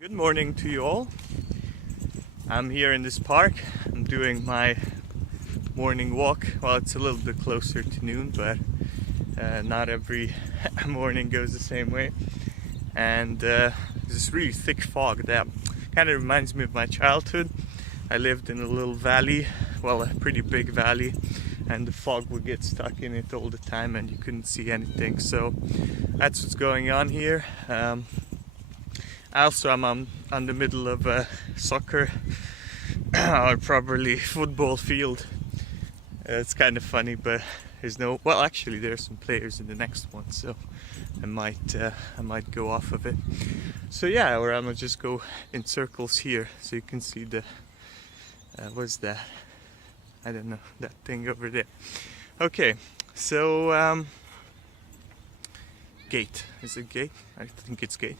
Good morning to you all. I'm here in this park. I'm doing my morning walk. Well, it's a little bit closer to noon, but not every morning goes the same way. And there's this really thick fog that kind of reminds me of my childhood. I lived in a little valley, well, a pretty big valley, and the fog would get stuck in it all the time and you couldn't see anything. So that's what's going on here. Also, I'm on the middle of a soccer or probably football field. It's kind of funny, but there's no. Well, actually, there's some players in the next one, so I might go off of it. So yeah, or I'm gonna just go in circles here, so you can see the. What's that? I don't know, that thing over there. Okay, so gate. Is it gate? I think it's gate.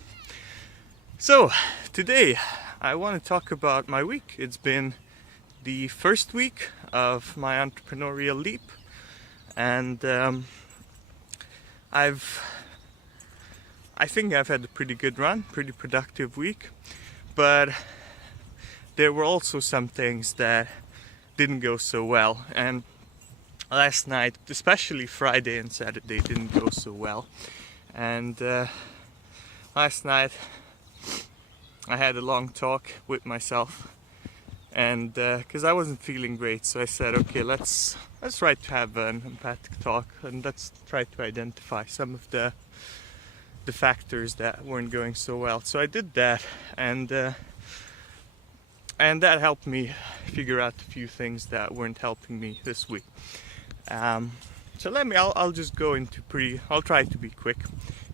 So, today I want to talk about my week. It's been the first week of my entrepreneurial leap, and I think I've had a pretty good run, pretty productive week, but there were also some things that didn't go so well, and last night, especially Friday and Saturday, didn't go so well, and last night I had a long talk with myself, and because I wasn't feeling great, so I said, okay, let's try to have an empathic talk, and let's try to identify some of the factors that weren't going so well. So I did that, and that helped me figure out a few things that weren't helping me this week. So I'll just go into I'll try to be quick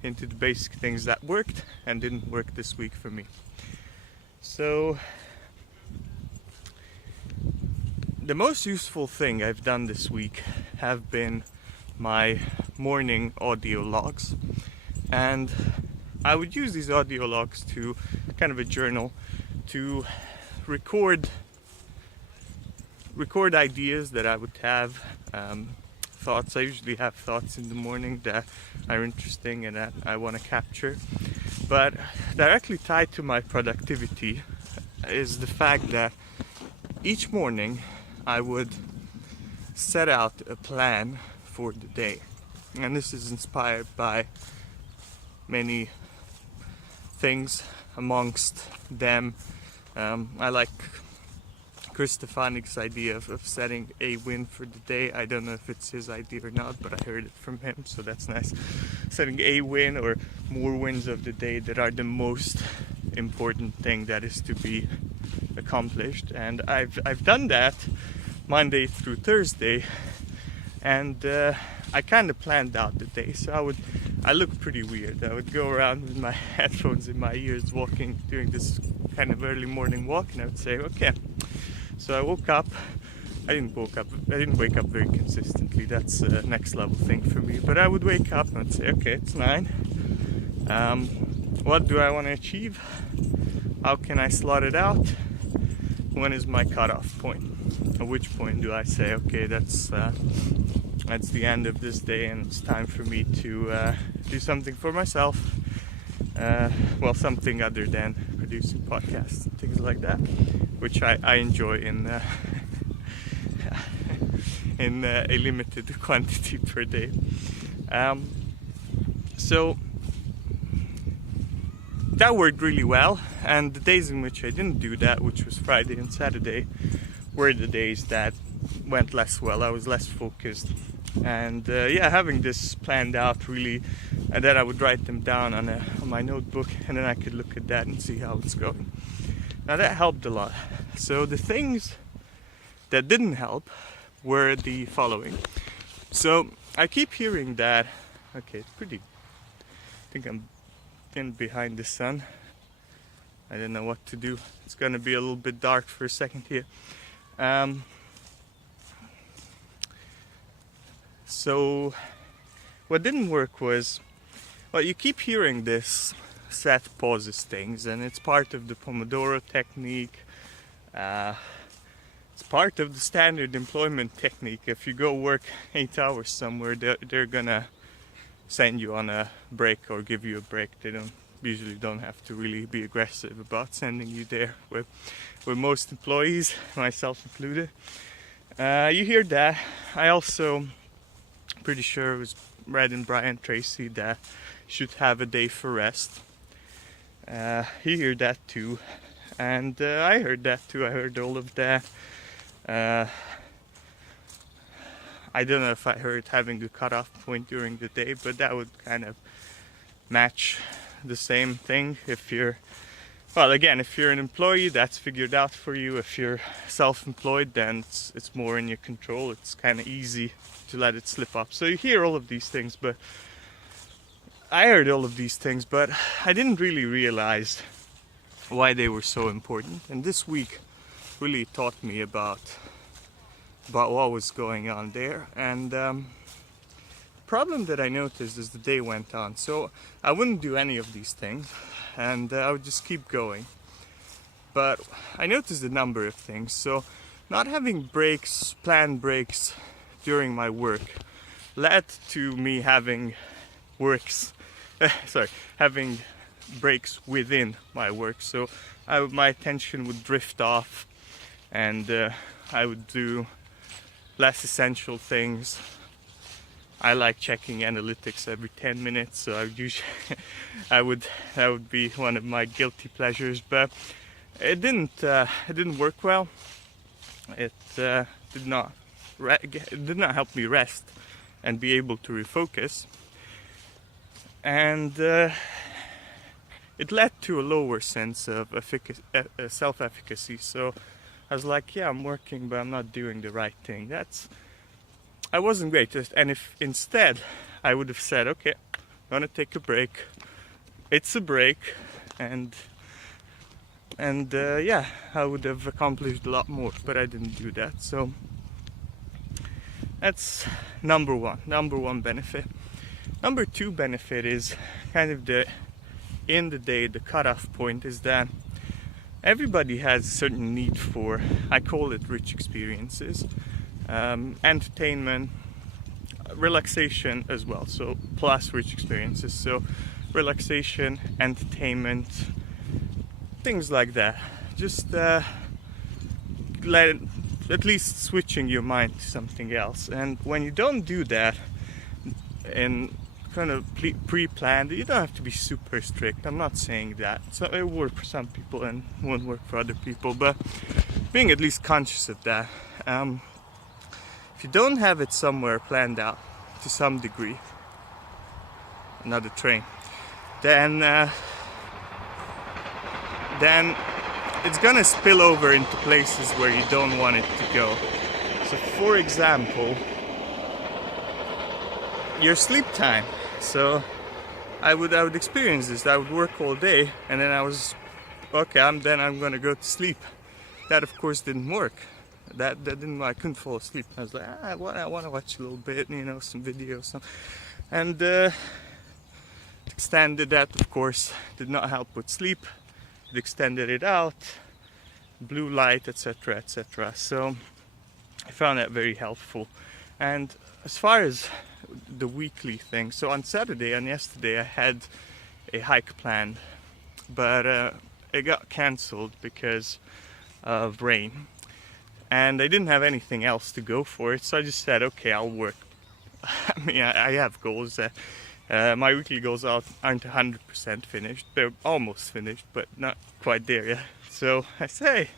into the basic things that worked and didn't work this week for me. So the most useful thing I've done this week have been my morning audio logs, and I would use these audio logs to kind of a journal to record ideas that I would have, thoughts. I usually have thoughts in the morning that are interesting and that I want to capture. But directly tied to my productivity is the fact that each morning I would set out a plan for the day. And this is inspired by many things, amongst them I like Chris Stefanik's idea of setting a win for the day. I don't know if it's his idea or not, but I heard it from him, so that's nice. Setting a win or more wins of the day that are the most important thing that is to be accomplished. And I've done that Monday through Thursday, and I kind of planned out the day. So I looked pretty weird. I would go around with my headphones in my ears, doing this kind of early morning walk, and I would say, okay. So I woke up. I didn't wake up very consistently. That's a next level thing for me. But I would wake up and I'd say, okay, it's 9. What do I want to achieve? How can I slot it out? When is my cutoff point? At which point do I say, okay, that's the end of this day, and it's time for me to do something for myself. Well, something other than producing podcasts and things like that, which I enjoy in a limited quantity per day. So that worked really well, and the days in which I didn't do that, which was Friday and Saturday, were the days that went less well. I was less focused, and having this planned out really, and then I would write them down on my notebook, and then I could look at that and see how it's going. Now that helped a lot. So the things that didn't help were the following. So I keep hearing that, okay, it's pretty, I think I'm in behind the sun. I don't know what to do. It's gonna be a little bit dark for a second here. So what didn't work was, well, you keep hearing this set pauses things, and it's part of the Pomodoro technique. It's part of the standard employment technique. If you go work 8 hours somewhere, they're gonna send you on a break or give you a break. They don't usually don't have to really be aggressive about sending you there with most employees, myself included. You hear that. I also pretty sure it was read in Brian Tracy that should have a day for rest. You hear that too, and I heard that too. I heard all of that. I don't know if I heard having a cutoff point during the day, but that would kind of match the same thing. If you're, well, again, if you're an employee, that's figured out for you. If you're self-employed, then it's more in your control. It's kind of easy to let it slip up. So you hear all of these things, but I heard all of these things, but I didn't really realize why they were so important. And this week really taught me about what was going on there. And the problem that I noticed as the day went on, so I wouldn't do any of these things, and I would just keep going. But I noticed a number of things. So not having breaks, planned breaks during my work, led to me having having breaks within my work. So my attention would drift off, and I would do less essential things. I like checking analytics every 10 minutes, so that would be one of my guilty pleasures. But it didn't work well. It did not help me rest and be able to refocus, and it led to a lower sense of self-efficacy. So I was like, yeah, I'm working, but I'm not doing the right thing. I wasn't great. And if instead I would have said, okay, I'm gonna take a break. It's a break, and yeah, I would have accomplished a lot more. But I didn't do that. So that's number one benefit. Number two benefit is kind of the cutoff point is that everybody has a certain need for, I call it rich experiences, entertainment, relaxation as well, so plus rich experiences. So relaxation, entertainment, things like that. Just at least switching your mind to something else. And when you don't do that and kind of pre-planned, you don't have to be super strict. I'm not saying that. So it will work for some people and won't work for other people, but being at least conscious of that. If you don't have it somewhere planned out to some degree, another train, then it's gonna spill over into places where you don't want it to go. So for example, your sleep time. So I would experience this. I would work all day, and then I was okay. I'm gonna go to sleep. That of course didn't work. That didn't. I couldn't fall asleep. I was like, I want to watch a little bit, some videos, and extended that. Of course, did not help with sleep. It extended it out, blue light, etc., etc. So I found that very helpful. And as far as the weekly thing, so on Saturday and yesterday I had a hike planned, but it got cancelled because of rain, and I didn't have anything else to go for it. So I just said, okay, I'll work. I mean, I have goals. My weekly goals aren't 100% finished. They're almost finished, but not quite there yet. So I say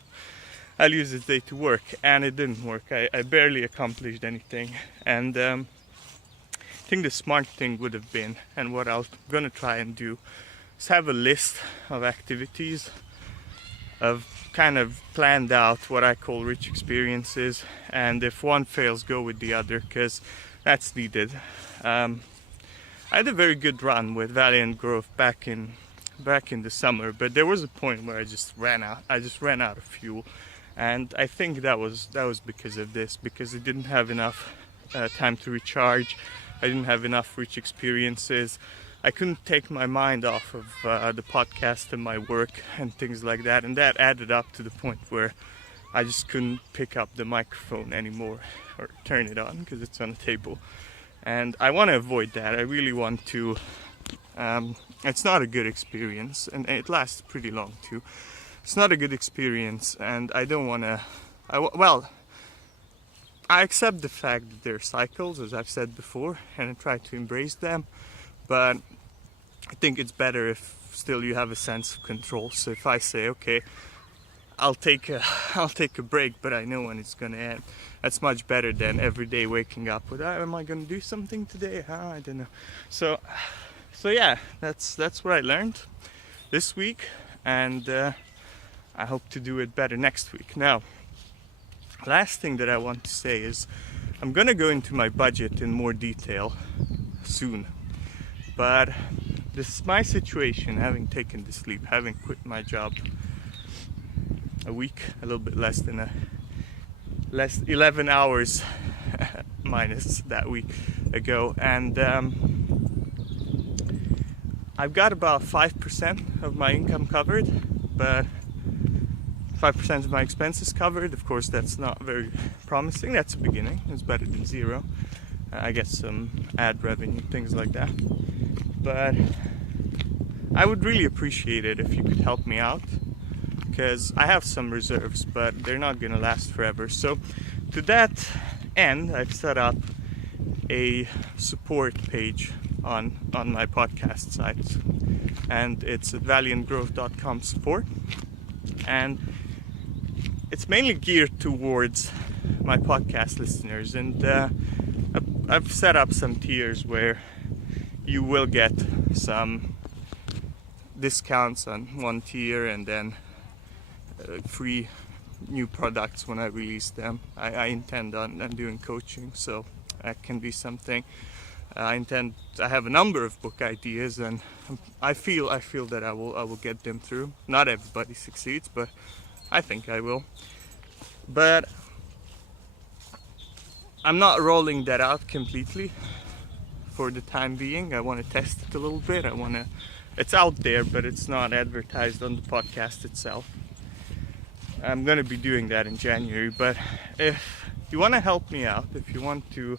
I'll use this day to work, and it didn't work. I barely accomplished anything. And I think the smart thing would have been, and what I'm gonna try and do, is have a list of activities, of kind of planned out what I call rich experiences, and if one fails, go with the other, because that's needed. I had a very good run with Valiant Growth back in the summer, but there was a point where I just ran out of fuel, and I think that was because of this, because I didn't have enough time to recharge. I didn't have enough rich experiences. I couldn't take my mind off of the podcast and my work and things like that, and that added up to the point where I just couldn't pick up the microphone anymore or turn it on because it's on a table. And I want to avoid that. I really want to it's not a good experience, and it lasts pretty long too. It's not a good experience, and I don't want to. Well, I accept the fact that there are cycles, as I've said before, and I try to embrace them. But I think it's better if still you have a sense of control. So if I say, okay, I'll take a break, but I know when it's gonna end. That's much better than every day waking up with, am I gonna do something today? I don't know. So yeah, that's what I learned this week, and I hope to do it better next week. Now, last thing that I want to say is I'm gonna go into my budget in more detail soon, but this is my situation, having taken this leap, having quit my job a week, a little bit less than 11 hours minus that week ago, and I've got about 5% of my income covered, but 5% of my expenses covered. Of course, that's not very promising. That's a beginning. It's better than zero. I get some ad revenue, things like that. But I would really appreciate it if you could help me out, because I have some reserves, but they're not going to last forever. So to that end, I've set up a support page on my podcast site, and it's at valiantgrowth.com support, and it's mainly geared towards my podcast listeners, and I've set up some tiers where you will get some discounts on one tier, and then free new products when I release them. I intend on doing coaching, so that can be something. I have a number of book ideas, and I feel that I will get them through. Not everybody succeeds, but I think I will. But I'm not rolling that out completely for the time being. I want to test it a little bit. It's out there, but it's not advertised on the podcast itself. I'm going to be doing that in January, but if you want to help me out, if you want to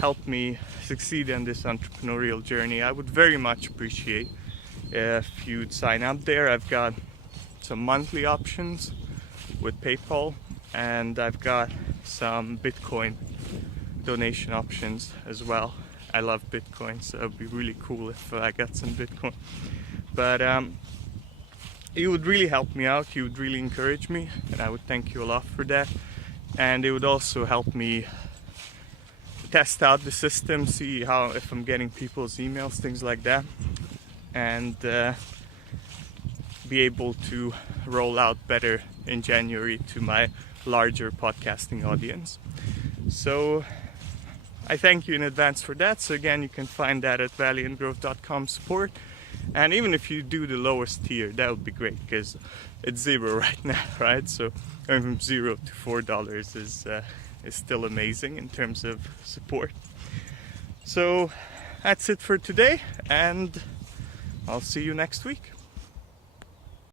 help me succeed in this entrepreneurial journey, I would very much appreciate if you'd sign up there. I've got some monthly options with PayPal, and I've got some Bitcoin donation options as well. I love Bitcoin, so it would be really cool if I got some Bitcoin. But it would really help me out, you would really encourage me, and I would thank you a lot for that. And it would also help me test out the system, see if I'm getting people's emails, things like that, and be able to roll out better in January to my larger podcasting audience. So I thank you in advance for that. So again, you can find that at valiantgrowth.com support. And even if you do the lowest tier, that would be great, because it's $0 right now, right? So going from $0 to $4 is still amazing in terms of support. So that's it for today, and I'll see you next week.